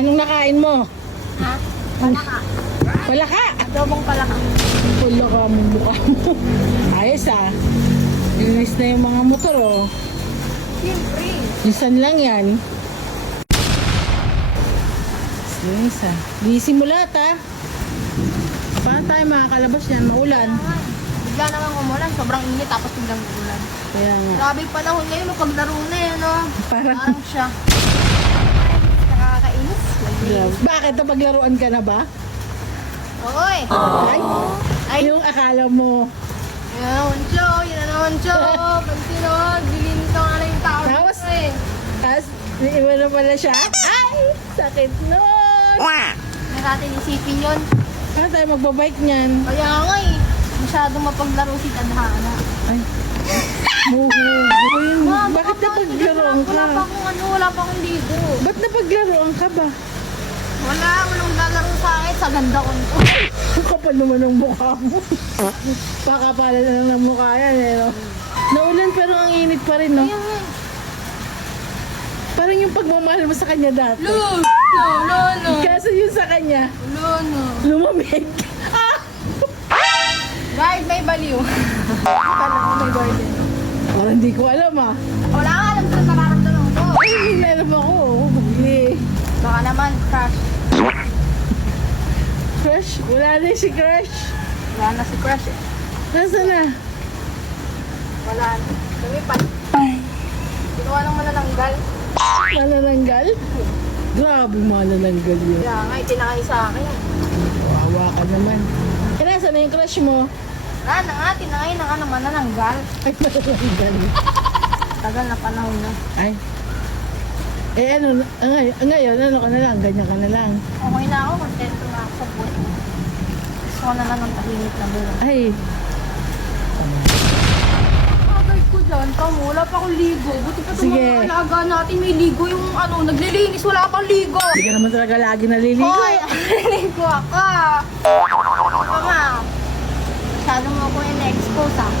Anong nakain mo? Ha? Palaka. Palaka! Adobong palaka. Palaka mo mukha mo. Ayos ah. Nice na yung mga motor oh. Siyempre. Minsan lang yan. Nice ah. Gising mo lahat ah. Paano tayo makakalabas yan? Maulan. Bigla naman umulan. Sobrang init tapos biglang umulan. Kaya nga. Grabe yung panahon ngayon. No? Paglaro na yan. No? Parang Parang siya. Nakakainis. bakit napaglaruan ka na ba? Oy. Ay, Ay. yung akala mo. Yan naman, Joe. Yan na naman, Joe. Pag sinod, bilhin ka nga na yung tao. Tapos, dito, eh. tapos, iwan na pala siya. Ay, sakit nun. Na natin isipin yun. Paano tayo magbabike niyan? Kaya nga eh. Masyadong mapaglaro si Tadhana. Ay, muhug. Ma, Bakit baka napaglaruan ka? Wala pa akong wala pa akong ligo. Ba't napaglaruan ka ba? Walang lalaro sa akin. Sa ganda ko nito. Ang kapal naman ng mukha mo. Pakapala na lang ng mukha yan eh, no? Naulan pero ang init pa rin, no? Kaya nga. Parang yung pagmamahal mo sa kanya dati. No. Kaso yun sa kanya, No. lumamig. Guard, may baliw. Kala ko may garden. Parang hindi ko alam ah. Wala ka alam sa nararamdaman ko. Ay, may alam ako. Eh, Baka naman, crush. crush? Wala na si crush. Wala na si crush eh. Nasaan na? Wala na. Lumipad. Ginawa ng manananggal. Malalanggal? Grabe malalanggal yun. Kaya nga, itinakay sa akin. Wawa ka naman. Eh, nasaan na yung crush mo? Wala na nga, tinakay na nga ng manananggal. Ay, malalanggal. Tagal na panahon na. Ay. Eh, ano, ngayon, ano ka na lang? Ganyan ka na lang. Okay na ako, kontento na ako sa buhay ko. Gusto ko na lang ng tahimik na buhay. Ay, Agad ko dyan, tamo, wala pa akong ligo. Buti pa itong Sige. mga alaga natin may ligo yung ano, naglilinis, wala pang ligo. hindi ka naman talaga lagi naliligo. Hoy, naliligo ako. Mama, masyado mo ako in-expose ah.